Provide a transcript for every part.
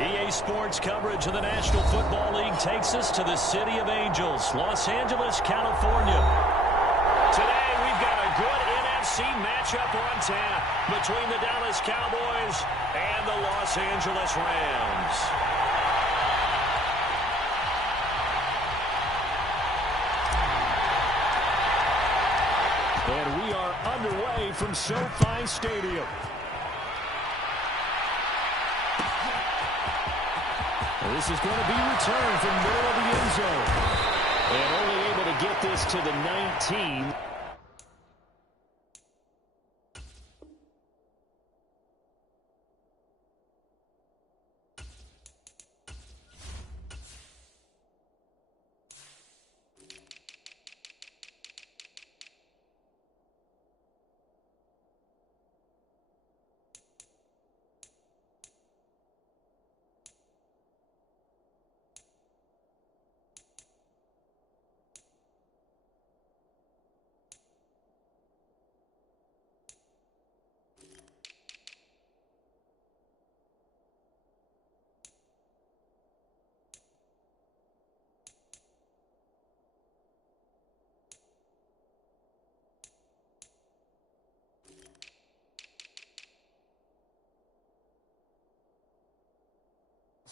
EA Sports coverage of the National Football League takes us to the City of Angels, Los Angeles, California. Today, we've got a good NFC matchup on tap between the Dallas Cowboys and the Los Angeles Rams. And we are underway from SoFi Stadium. This is going to be returned from middle of the end zone. And only able to get this to the 19.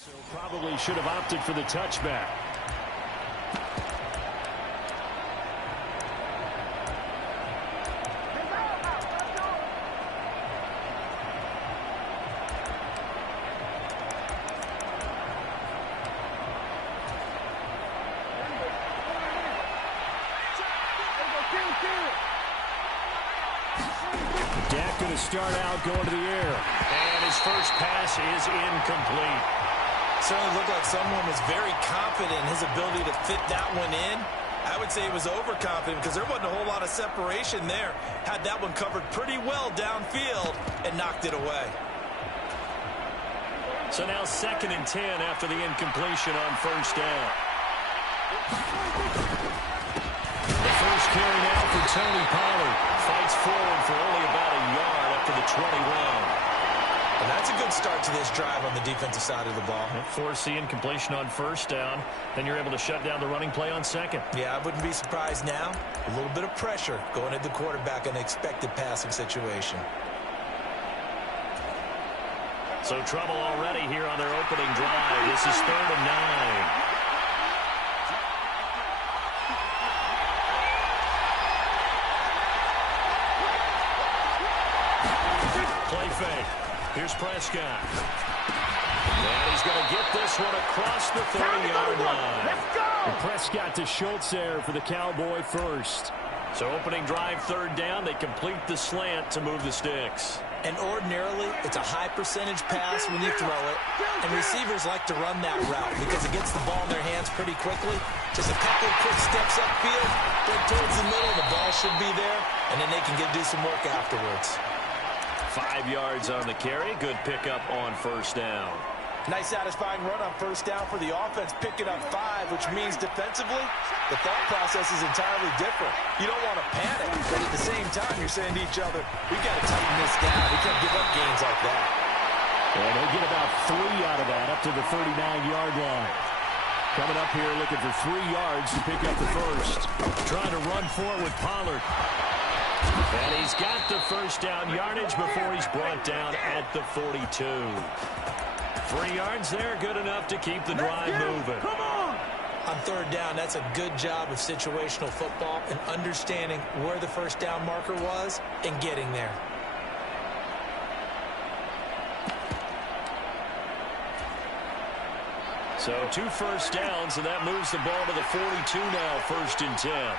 So probably should have opted for the touchback. Dak going to start out going to the air. And his first pass is incomplete. Certainly looked like someone was very confident in his ability to fit that one in. I would say he was overconfident because there wasn't a whole lot of separation there. Had that one covered pretty well downfield and knocked it away. So now 2nd and 10 after the incompletion on first down. The first carry now for Tony Pollard. Fights forward for only about a yard up to the 21. And that's a good start to this drive on the defensive side of the ball. Force the incompletion on first down. Then you're able to shut down the running play on second. Yeah, I wouldn't be surprised now. A little bit of pressure going at the quarterback in an expected passing situation. So trouble already here on their opening drive. This is 3rd and 9. Play fake. Here's Prescott. And he's going to get this one across the 30-yard line. Let's go! And Prescott to Schultz there for the Cowboy first. So opening drive 3rd down. They complete the slant to move the sticks. And ordinarily, it's a high percentage pass when you throw it. And receivers like to run that route because it gets the ball in their hands pretty quickly. Just a couple of quick steps upfield, break towards the middle, the ball should be there, and then they can do some work afterwards. 5 yards on the carry. Good pickup on first down. Nice satisfying run on first down for the offense, picking up 5, which means defensively, the thought process is entirely different. You don't want to panic, but at the same time, you're saying to each other, we've got to tighten this down. We can't give up gains like that. And they get about 3 out of that, up to the 39-yard line. Coming up here looking for 3 yards to pick up the first. Trying to run forward with Pollard. And he's got the first down yardage before he's brought down at the 42. 3 yards there, good enough to keep the drive moving. Come on! On 3rd down, that's a good job of situational football and understanding where the first down marker was and getting there. So 2 first downs, and that moves the ball to the 42 now, 1st and 10.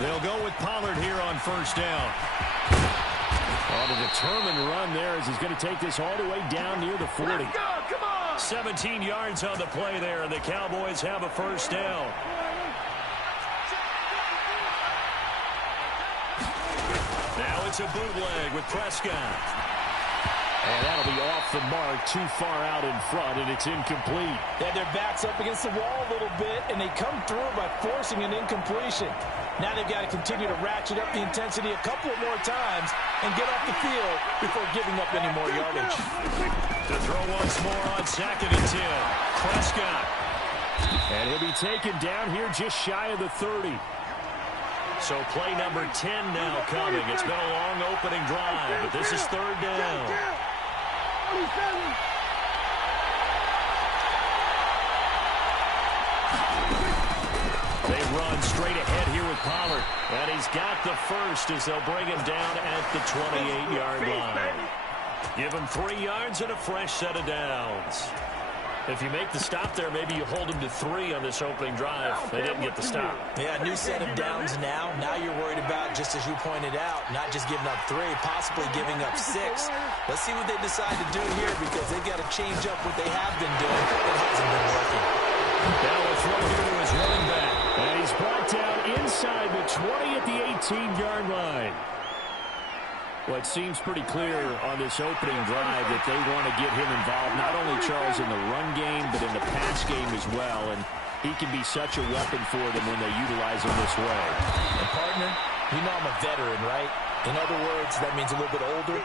They'll go with Pollard here on first down. On a determined run there as he's going to take this all the way down near the 40. Let's go, come on! 17 yards on the play there, and the Cowboys have a first down. Now it's a bootleg with Prescott. And that'll be off the mark, too far out in front, and it's incomplete. Yeah, their back's up against the wall a little bit, and they come through by forcing an incompletion. Now they've got to continue to ratchet up the intensity a couple more times and get off the field before giving up any more yardage. To throw once more on 2nd and 10. Prescott. And he'll be taken down here just shy of the 30. So play number 10 now coming. It's been a long opening drive, but this is 3rd down. They run straight ahead here with Pollard. And he's got the first as they'll bring him down at the 28-yard line. Give him 3 yards and a fresh set of downs. If you make the stop there, maybe you hold them to 3 on this opening drive. They didn't get the stop. Yeah, new set of downs now. Now you're worried about, just as you pointed out, not just giving up 3, possibly giving up 6. Let's see what they decide to do here because they've got to change up what they have been doing. It hasn't been working. Now a throw here to his running back. And he's brought down inside the 20 at the 18-yard line. Well, it seems pretty clear on this opening drive that they want to get him involved, not only, Charles, in the run game, but in the pass game as well. And he can be such a weapon for them when they utilize him this way. And, partner, you know I'm a veteran, right? In other words, that means a little bit older.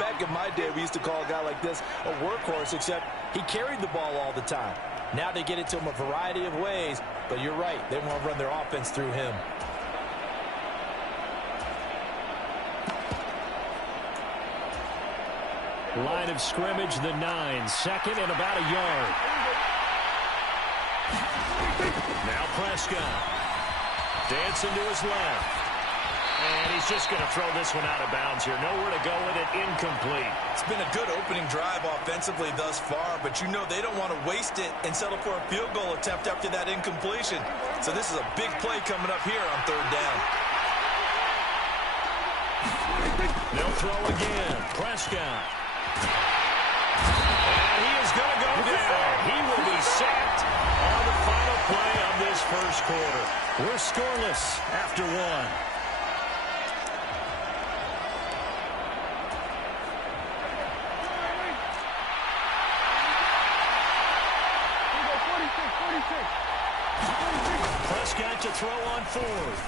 Back in my day, we used to call a guy like this a workhorse, except he carried the ball all the time. Now they get it to him a variety of ways, but you're right. They want to run their offense through him. Line of scrimmage, the 9. 2nd and about a yard. Now Prescott. Dancing to his left. And he's just going to throw this one out of bounds here. Nowhere to go with it. Incomplete. It's been a good opening drive offensively thus far, but you know they don't want to waste it and settle for a field goal attempt after that incompletion. So this is a big play coming up here on 3rd down. They'll throw again. Prescott. And he is going to go down. He will be sacked on the final play of this first quarter. We're scoreless after 1. Prescott to throw on 4th.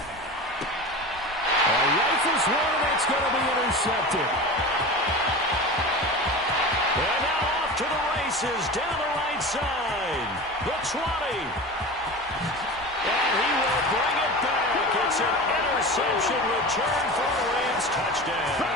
Rifles one, and that's going to be intercepted. And now off to the races, down the right side. The 20. And he will bring it back. It's an interception return for a Rams touchdown.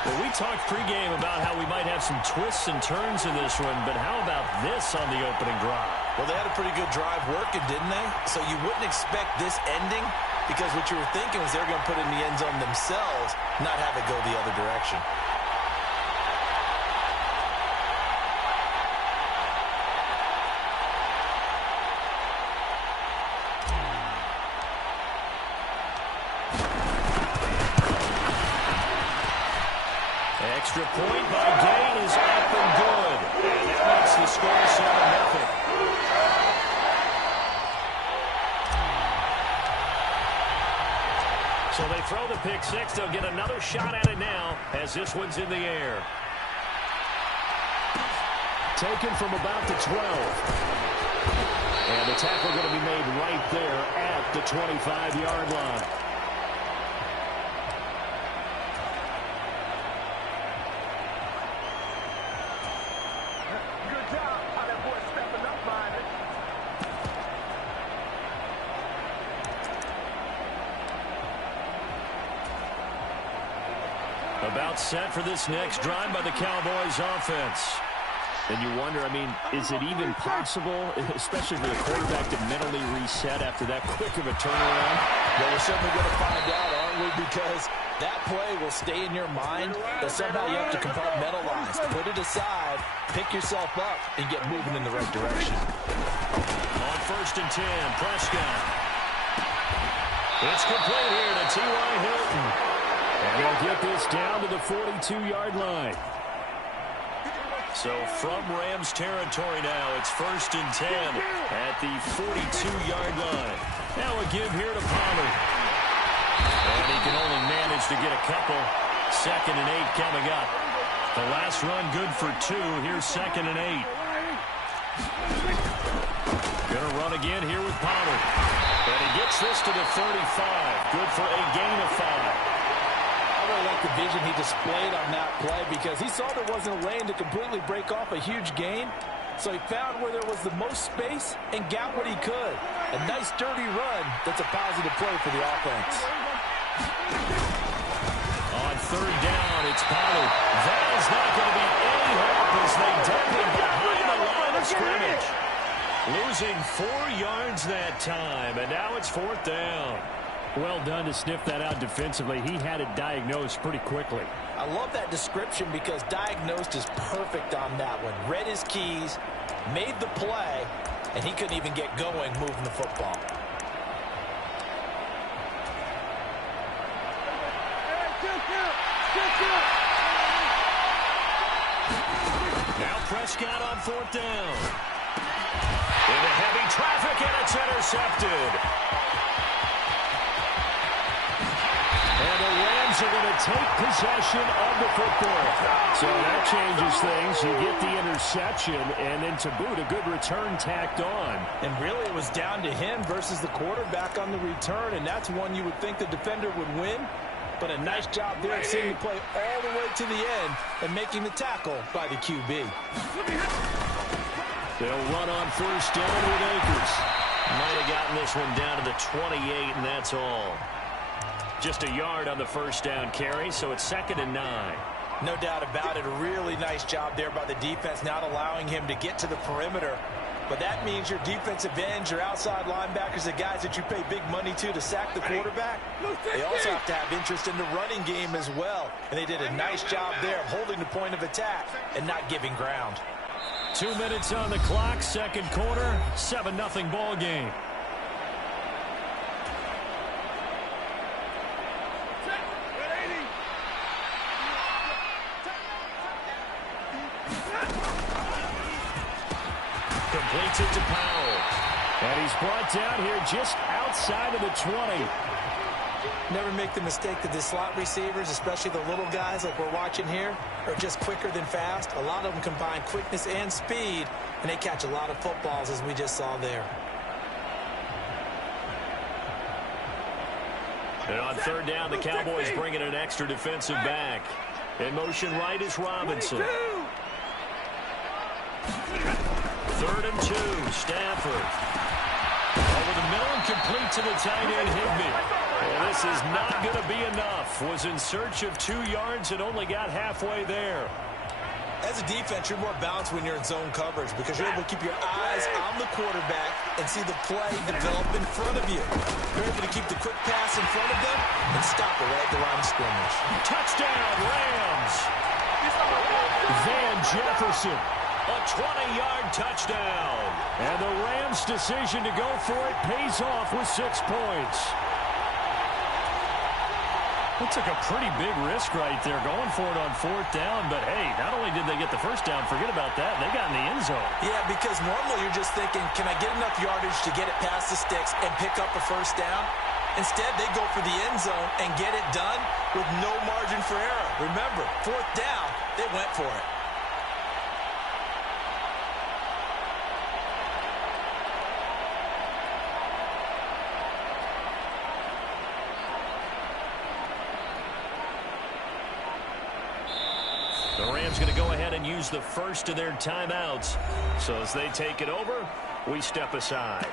Well, we talked pregame about how we might have some twists and turns in this one, but how about this on the opening drive? Well, they had a pretty good drive working, didn't they? So you wouldn't expect this ending because what you were thinking was they were going to put it in the end zone themselves, not have it go the other direction. Extra point by Gain is up and good. And that makes the score 7-0. So they throw the pick 6. They'll get another shot at it now as this one's in the air. Taken from about the 12. And the tackle going to be made right there at the 25-yard line. About set for this next drive by the Cowboys offense. And you wonder, I mean, is it even possible, especially for the quarterback, to mentally reset after that quick of a turnaround? Well, we're certainly going to find out, aren't we? Because that play will stay in your mind, but somehow you have to compartmentalize. Put it aside, pick yourself up, and get moving in the right direction. On 1st and 10, Prescott. It's complete here to T.Y. Hilton. And they'll get this down to the 42-yard line. So from Rams territory now, it's 1st and 10 at the 42-yard line. Now a give here to Pollard. And he can only manage to get a couple. 2nd and 8 coming up. The last run good for 2. Here's 2nd and 8. Gonna run again here with Pollard. And he gets this to the 35. Good for a gain of 5. I really like the vision he displayed on that play because he saw there wasn't a lane to completely break off a huge gain. So he found where there was the most space and got what he could. A nice, dirty run that's a positive play for the offense. On third down, it's Pollard. That is not going to be any help as they dump him behind the line of scrimmage. Losing 4 yards that time, and now it's 4th down. Well done to sniff that out defensively. He had it diagnosed pretty quickly. I love that description because diagnosed is perfect on that one. Read his keys, made the play, and he couldn't even get going moving the football. Now Prescott on 4th down. Into heavy traffic, and it's intercepted. And the Rams are going to take possession of the football. So that changes things. You get the interception, and then to boot, a good return tacked on. And really, it was down to him versus the quarterback on the return, and that's one you would think the defender would win. But a nice job there of seeing the play all the way to the end and making the tackle by the QB. They'll run on 1st down with Akers. Might have gotten this one down to the 28, and that's all. Just a yard on the 1st down carry, so it's 2nd and 9. No doubt about it. A really nice job there by the defense, not allowing him to get to the perimeter. But that means your defensive ends, your outside linebackers, the guys that you pay big money to sack the quarterback, they also have to have interest in the running game as well. And they did a nice job there of holding the point of attack and not giving ground. 2 minutes on the clock, 2nd quarter, 7-0 ball game. Completes it to Powell. And he's brought down here just outside of the 20. Never make the mistake that the slot receivers, especially the little guys like we're watching here, are just quicker than fast. A lot of them combine quickness and speed, and they catch a lot of footballs, as we just saw there. And on 3rd down, the Cowboys bring in an extra defensive back. In motion right is Robinson. 3rd and 2, Stafford. Over the middle and complete to the tight end, Higbee. Well, this is not going to be enough. Was in search of 2 yards and only got halfway there. As a defense, you're more balanced when you're in zone coverage because you're able to keep your eyes on the quarterback and see the play develop in front of you. You're able to keep the quick pass in front of them and stop it right at the line of scrimmage. Touchdown, Rams! Van Jefferson, a 20-yard touchdown. And the Rams' decision to go for it pays off with 6 points. That took a pretty big risk right there, going for it on 4th down. But, hey, not only did they get the 1st down, forget about that, they got in the end zone. Yeah, because normally you're just thinking, can I get enough yardage to get it past the sticks and pick up a 1st down? Instead, they go for the end zone and get it done with no margin for error. Remember, 4th down, they went for it. The Rams going to go ahead and use the first of their timeouts. So as they take it over, we step aside.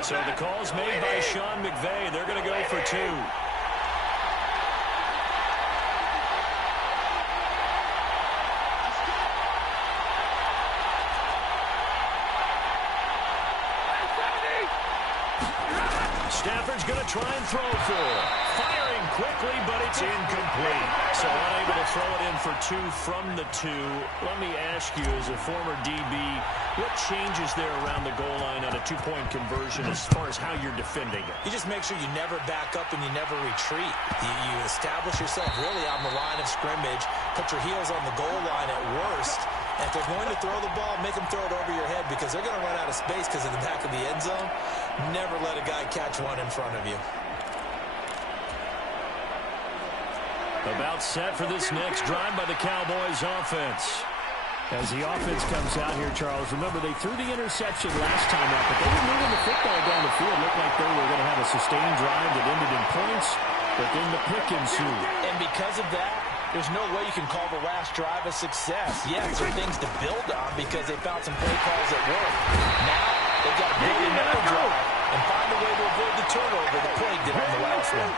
So the call's made by Sean McVay. They're going to go for 2. Stafford's going to try and throw for it. Firing quickly, but it's incomplete. So unable to throw it in for 2 from the 2. Let me ask you, as a former DB, what changes there around the goal line on a 2-point conversion as far as how you're defending it? You just make sure you never back up and you never retreat. You establish yourself really on the line of scrimmage, put your heels on the goal line at worst, If they're going to throw the ball, make them throw it over your head because they're going to run out of space because of the back of the end zone. Never let a guy catch one in front of you. About set for this next drive by the Cowboys offense. As the offense comes out here, Charles, remember they threw the interception last time out, but they were moving the football down the field. Looked like they were going to have a sustained drive that ended in points, but then the pick ensued. And because of that, there's no way you can call the last drive a success. Yes, there are things to build on because they found some play calls that work. Now, they've got to build another drive and find a way to avoid the turnover that plagued it on the last one.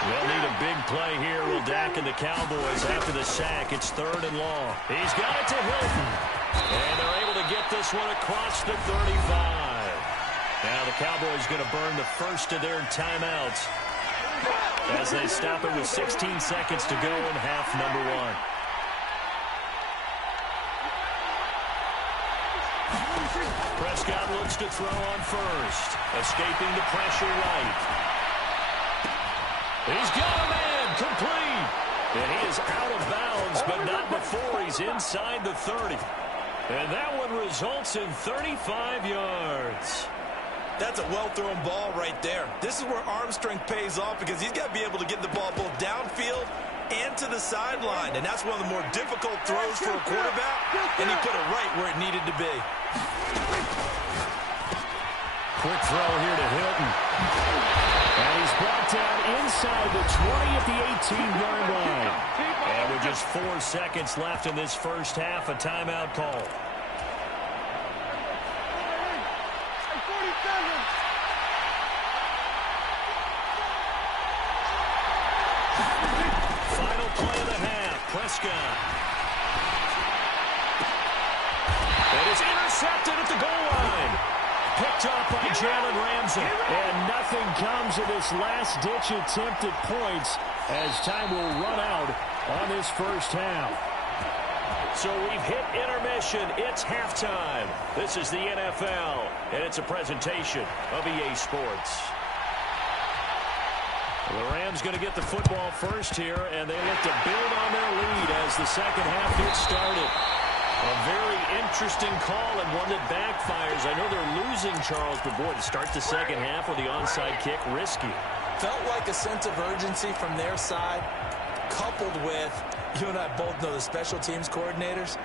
They'll need a big play here. Will Dak and the Cowboys after the sack. It's 3rd and long. He's got it to Hilton. And they're able to get this one across the 35. Now the Cowboys going to burn the first of their timeouts as they stop it with 16 seconds to go in half number 1. Prescott looks to throw on first. Escaping the pressure right. He's got a man complete. And he is out of bounds, but not before he's inside the 30. And that one results in 35 yards. That's a well-thrown ball right there. This is where arm strength pays off because he's got to be able to get the ball both downfield and to the sideline. And that's one of the more difficult throws for a quarterback. And he put it right where it needed to be. Quick throw here to Hilton. And he's brought down inside the 20 at the 18-yard line. And with just 4 seconds left in this first half, a timeout call. Final play of the half. Prescott. It is intercepted at the goal line. Picked off by Jalen Ramsey. And nothing comes of this last-ditch attempt at points as time will run out on this first half. So we've hit intermission. It's halftime. This is the NFL, and it's a presentation of EA Sports. The Rams going to get the football first here, and they look to build on their lead as the second half gets started. A very interesting call and one that backfires. I know they're losing, Charles, but boy, to start the second half with the onside kick, risky. Felt like a sense of urgency from their side, coupled with, you and I both know the special teams coordinators,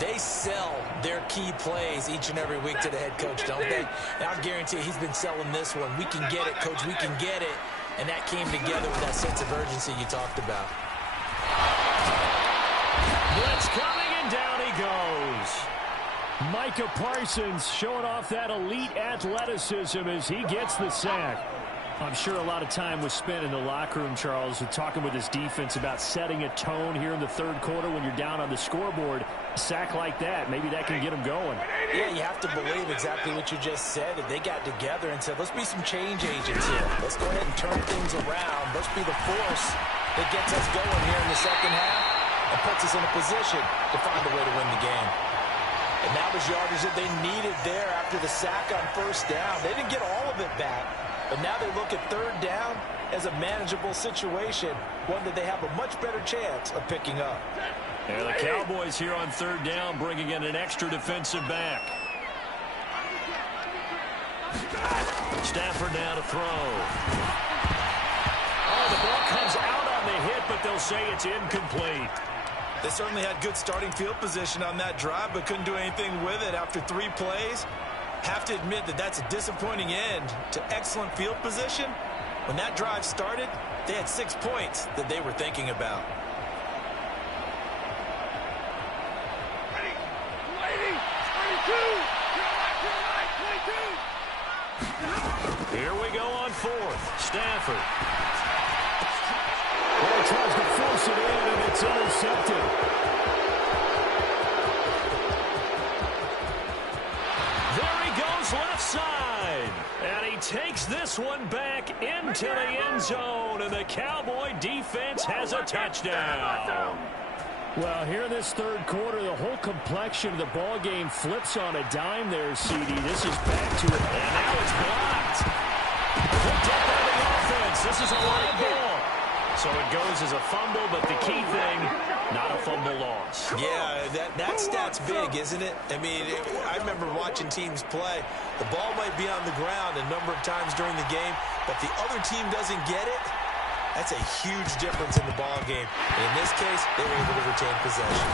they sell their key plays each and every week to the head coach, don't they? And I guarantee he's been selling this one. We can get it, coach, we can get it. And that came together with that sense of urgency you talked about. Blitz coming, and down he goes. Micah Parsons showing off that elite athleticism as he gets the sack. I'm sure a lot of time was spent in the locker room, Charles, talking with his defense about setting a tone here in the third quarter when you're down on the scoreboard. A sack like that, maybe that can get them going. Yeah, you have to believe exactly what you just said. That they got together and said, let's be some change agents here. Let's go ahead and turn things around. Let's be the force that gets us going here in the second half and puts us in a position to find a way to win the game. And that was yardage that they needed there after the sack on first down. They didn't get all of it back. But now they look at third down as a manageable situation, one that they have a much better chance of picking up. And the Cowboys here on third down bringing in an extra defensive back. Stafford now to throw. Oh, the ball comes out on the hit, but they'll say it's incomplete. They certainly had good starting field position on that drive, but couldn't do anything with it after 3 plays. Have to admit that that's a disappointing end to excellent field position. When that drive started, they had 6 points that they were thinking about. Here we go on fourth. Stafford. Well, he tries to force it in, and it's intercepted. There he goes left side. And he takes this one back into the end zone, and the Cowboy defense has a touchdown. Well, here in this third quarter, the whole complexion of the ball game flips on a dime there, CD. This is back to it. And now it's blocked. Picked up by the offense. This is a live ball. So it goes as a fumble, but the key thing, not a fumble loss. Yeah, that stat's big, isn't it? I mean, I remember watching teams play. The ball might be on the ground a number of times during the game, but the other team doesn't get it. That's a huge difference in the ball game. And in this case, they were able to retain possession.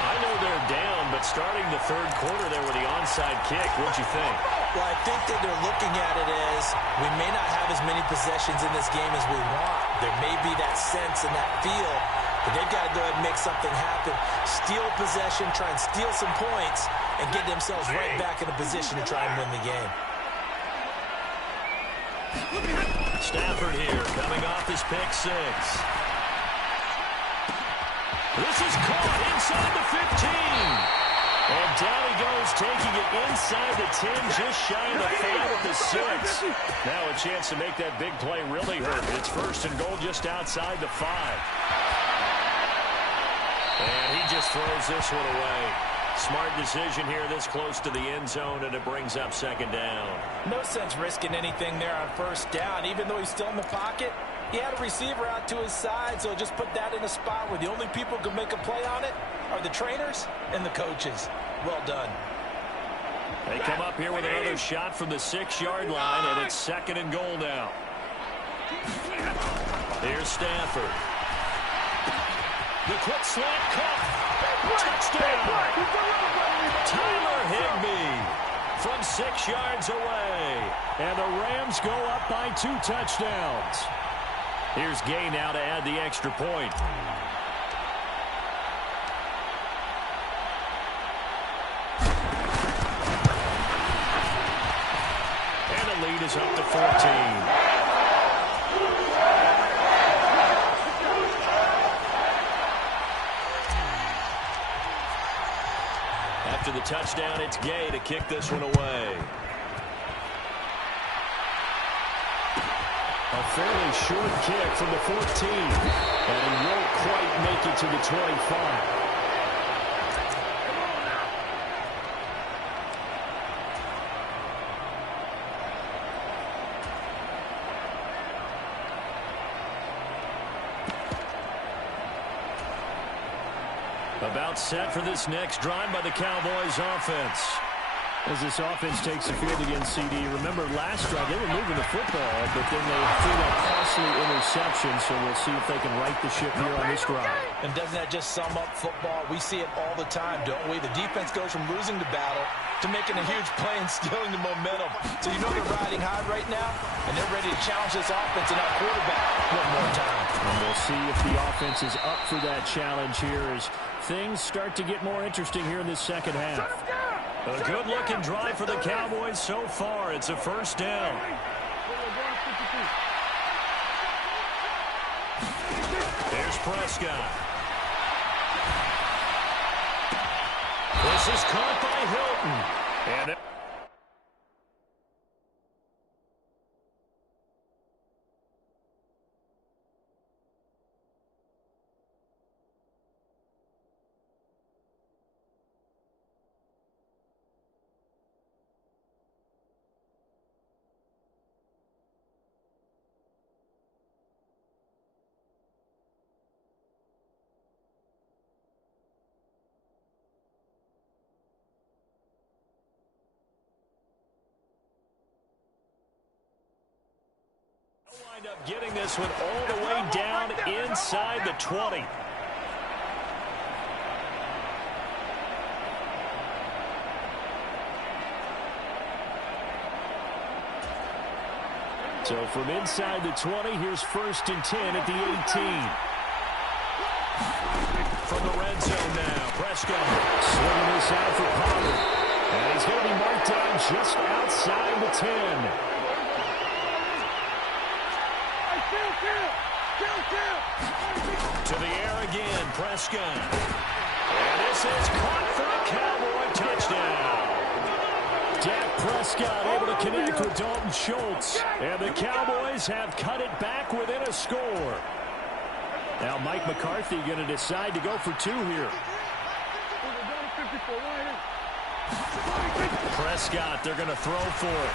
I know they're down, but starting the third quarter there with the onside kick, what'd you think? Well, I think that they're looking at it as we may not have as many possessions in this game as we want. There may be that sense and that feel, but they've got to go ahead and make something happen. Steal possession, try and steal some points, and get themselves right back in a position to try and win the game. Stafford here, coming off his pick six. This is caught inside the 15. And down he goes, taking it inside the 10, just shy of the 5 at the 6. Now a chance to make that big play really hurt. It's first and goal just outside the 5. And he just throws this one away. Smart decision here this close to the end zone, and it brings up second down. No sense risking anything there on first down, even though he's still in the pocket. He had a receiver out to his side, so just put that in a spot where the only people who can make a play on it are the trainers and the coaches. Well done. They come up here with another shot from the 6-yard line, and it's second and goal now. Here's Stafford. The quick slant caught. Touchdown. Tyler Higbee from 6 yards away. And the Rams go up by 2 touchdowns. Here's Gay now to add the extra point. And the lead is up to 14. After the touchdown, it's Gay to kick this one away. A fairly short kick from the 14. And he won't quite make it to the 25. About set for this next drive by the Cowboys offense. As this offense takes the field against CD, remember last drive they were moving the football, but then they threw that costly interception, so we'll see if they can right the ship here on this drive. And doesn't that just sum up football? We see it all the time, don't we? The defense goes from losing the battle to making a huge play and stealing the momentum. So you know they're riding high right now, and they're ready to challenge this offense and our quarterback one more time. And we'll see if the offense is up for that challenge here as things start to get more interesting here in this second half. A good-looking drive for the Cowboys so far. It's a first down. There's Prescott. This is caught by Hilton. And wind up getting this one all the way down inside the 20. So from inside the 20, here's first and 10 at the 18. From the red zone now, Prescott slinging this out for Pollard. And he's going to be marked down just outside the 10. To the air again, Prescott. And this is caught for a Cowboy touchdown. Dak Prescott able to connect with Dalton Schultz. And the Cowboys have cut it back within a score. Now Mike McCarthy going to decide to go for 2 here. Prescott, they're going to throw for it.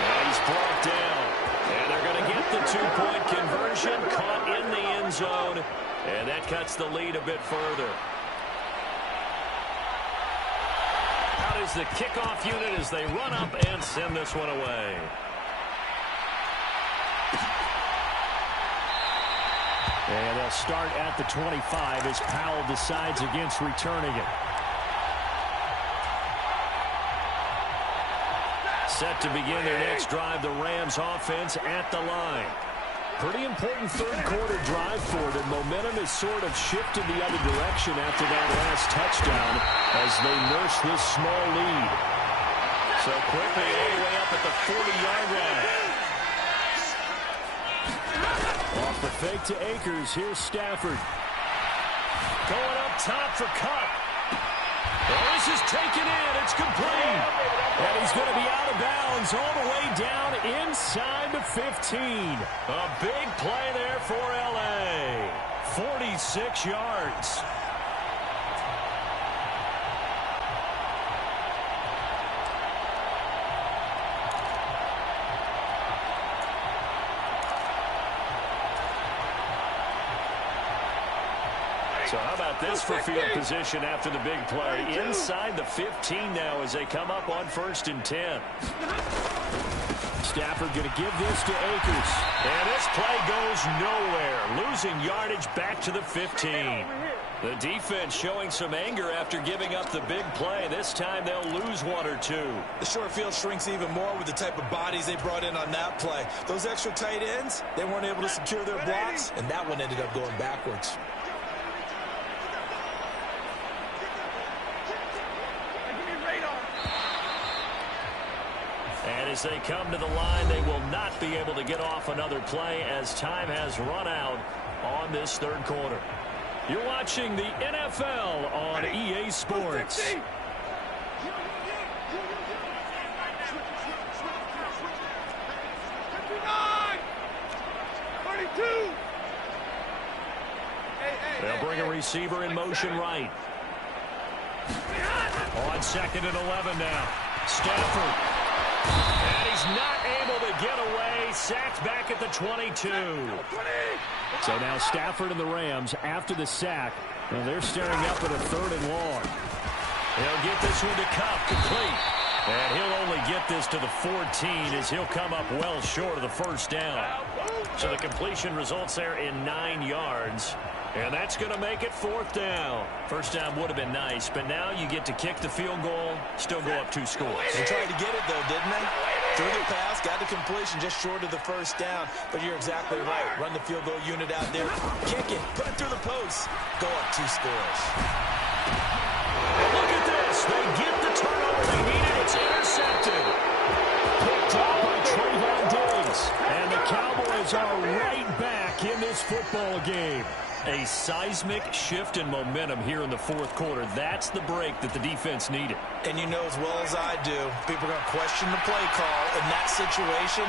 And he's brought down. And they're going to get with the two-point conversion, caught in the end zone, and that cuts the lead a bit further. Out is the kickoff unit as they run up and send this one away. And they'll start at the 25 as Powell decides against returning it. Set to begin their next drive, the Rams offense at the line. Pretty important third quarter drive for them. Momentum has sort of shifted the other direction after that last touchdown as they nurse this small lead. So quickly all the way up at the 40-yard line. Off the fake to Akers. Here's Stafford. Going up top for Cup. Well, this is taken in. It's complete. And he's going to be out of bounds all the way down inside the 15. A big play there for L.A. 46 yards. So how about this for field position after the big play? Inside the 15 now as they come up on 1st and 10. Stafford going to give this to Akers. And this play goes nowhere. Losing yardage back to the 15. The defense showing some anger after giving up the big play. This time they'll lose one or two. The short field shrinks even more with the type of bodies they brought in on that play. Those extra tight ends, they weren't able to secure their blocks, and that one ended up going backwards. And as they come to the line, they will not be able to get off another play as time has run out on this third quarter. You're watching the NFL on EA Sports. 50. They'll bring a receiver in motion right. On 2nd and 11 now. Stafford. And he's not able to get away. Sacked back at the 22. So now Stafford and the Rams after the sack. Well, they're staring up at a 3rd and long. He'll get this one to Cup, complete. And he'll only get this to the 14 as he'll come up well short of the first down. So the completion results there in 9 yards. And that's going to make it 4th down. First down would have been nice, but now you get to kick the field goal, still go up 2 scores. They tried to get it, though, didn't they? Threw the pass, got the completion just short of the first down. But you're exactly right. Run the field goal unit out there. Kick it. Put it through the post. Go up 2 scores. Look at this. They get the turnover they needed. It's intercepted. Picked up by Trayvon Diggs. And the Cowboys are right back in this football game. A seismic shift in momentum here in the 4th quarter. That's the break that the defense needed. And you know as well as I do, people are going to question the play call in that situation.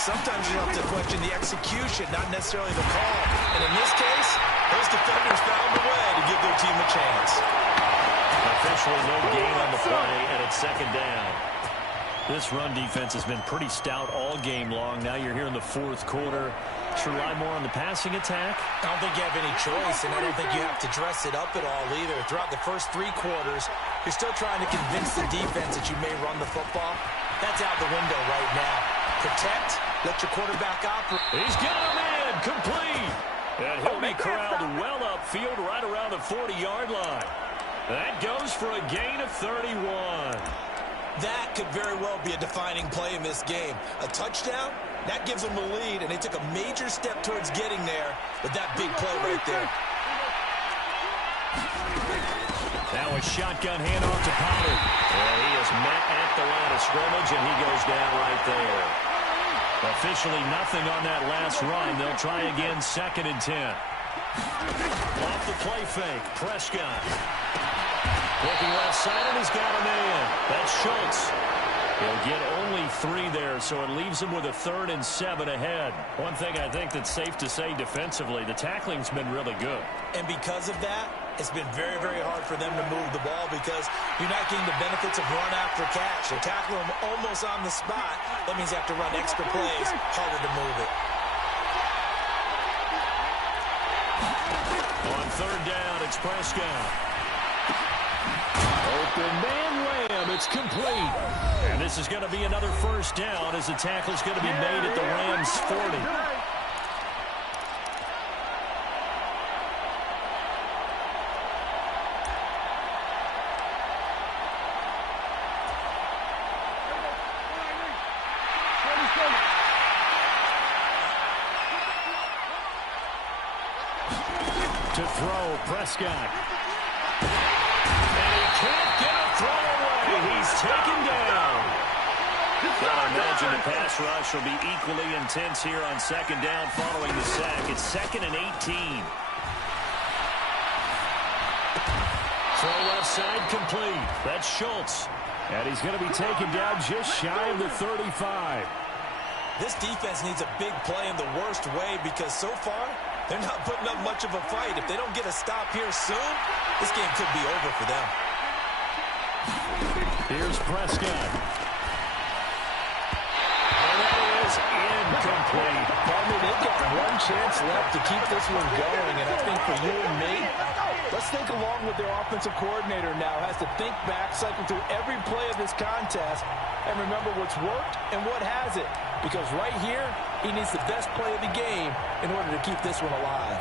Sometimes you have to question the execution, not necessarily the call. And in this case, those defenders found a way to give their team a chance. Officially no gain on the play, and it's 2nd down. This run defense has been pretty stout all game long. Now you're here in the 4th quarter. Should rely more on the passing attack? I don't think you have any choice, and I don't think you have to dress it up at all either. Throughout the first 3 quarters, you're still trying to convince the defense that you may run the football. That's out the window right now. Protect, let your quarterback operate. He's got him in, complete. And he'll be corralled well upfield right around the 40-yard line. That goes for a gain of 31. That could very well be a defining play in this game. A touchdown, that gives them the lead, and they took a major step towards getting there with that big play right there. Now a shotgun handoff to Pollard. And he is met at the line of scrimmage, and he goes down right there. Officially nothing on that last run. They'll try again 2nd and 10. Off the play fake, Prescott. Looking left side, and he's got a man. That's Schultz. He'll get only 3 there, so it leaves him with a 3rd and 7 ahead. One thing I think that's safe to say defensively, the tackling's been really good. And because of that, it's been very, very hard for them to move the ball because you're not getting the benefits of run after catch. They're tackling them almost on the spot. That means you have to run extra plays, harder to move it. third down. It's Prescott. Open man Lamb. It's complete. And this is going to be another first down as the tackle's going to be made at the Rams' 40. To throw, Prescott. And he can't get a throw away. He's taken down. Well, I imagine the pass rush will be equally intense here on second down following the sack. It's 2nd and 18. Throw left side complete. That's Schultz. And he's going to be taken down just shy of the 35. This defense needs a big play in the worst way because so far they're not putting up much of a fight. If they don't get a stop here soon, this game could be over for them. Here's Prescott. And that is incomplete. They've got one chance left to keep this one going, and I think for you and me, let's think along with their offensive coordinator now. Has to think back, cycle through every play of this contest, and remember what's worked and what hasn't. Because right here, he needs the best play of the game in order to keep this one alive.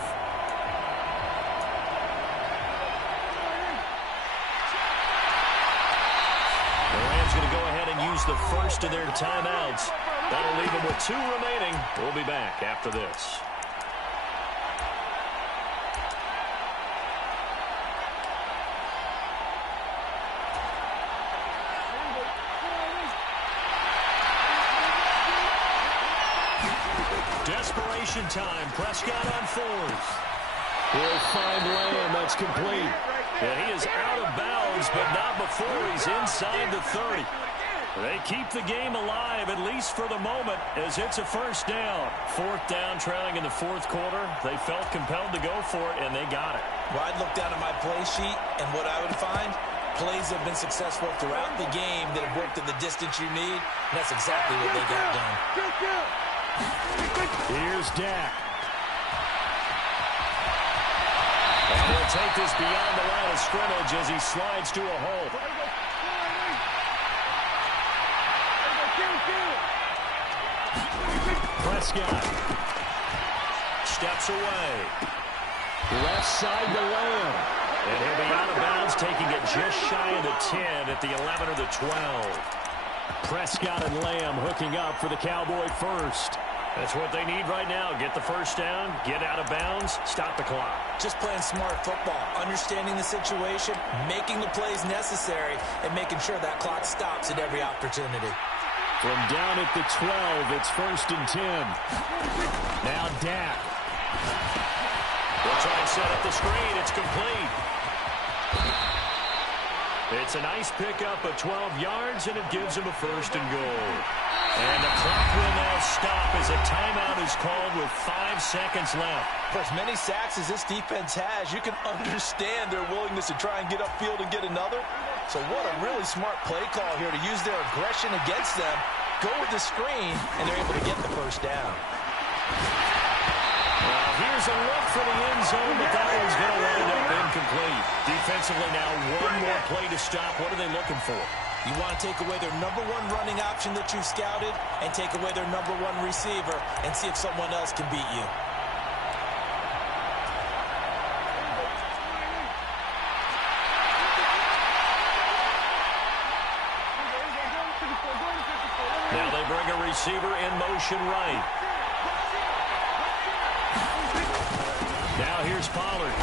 The Rams going to go ahead and use the first of their timeouts. That'll leave them with 2 remaining. We'll be back after this. Desperation time. Prescott on 4th. He'll find Lamb. That's complete. And he is out of bounds, but not before he's inside the 30. They keep the game alive, at least for the moment, as it's a first down. 4th down, trailing in the 4th quarter. They felt compelled to go for it, and they got it. Well, I'd look down at my play sheet, and what I would find, plays have been successful throughout the game that have worked in the distance you need, and that's exactly what they got done. Here's Dak. And he'll take this beyond the line of scrimmage as he slides to a hole. Prescott. Steps away. Left side to Lamb. And he'll be out of bounds, taking it just shy of the 10 at the 11 or the 12. Prescott and Lamb hooking up for the Cowboy first. That's what they need right now. Get the first down, get out of bounds, stop the clock. Just playing smart football, understanding the situation, making the plays necessary, and making sure that clock stops at every opportunity. From down at the 12, it's 1st and 10. Now Dak. They'll try and set up the screen. It's complete. It's a nice pickup of 12 yards, and it gives him a 1st and goal. And the clock will now stop as a timeout is called with 5 seconds left. For as many sacks as this defense has, you can understand their willingness to try and get upfield and get another. So what a really smart play call here to use their aggression against them, go with the screen, and they're able to get the first down. Well, here's a look for the end zone, but that one's going to wind up incomplete. Defensively now, one more play to stop. What are they looking for? You want to take away their #1 running option that you've scouted and take away their #1 receiver and see if someone else can beat you. Now they bring a receiver in motion right. Now here's Pollard.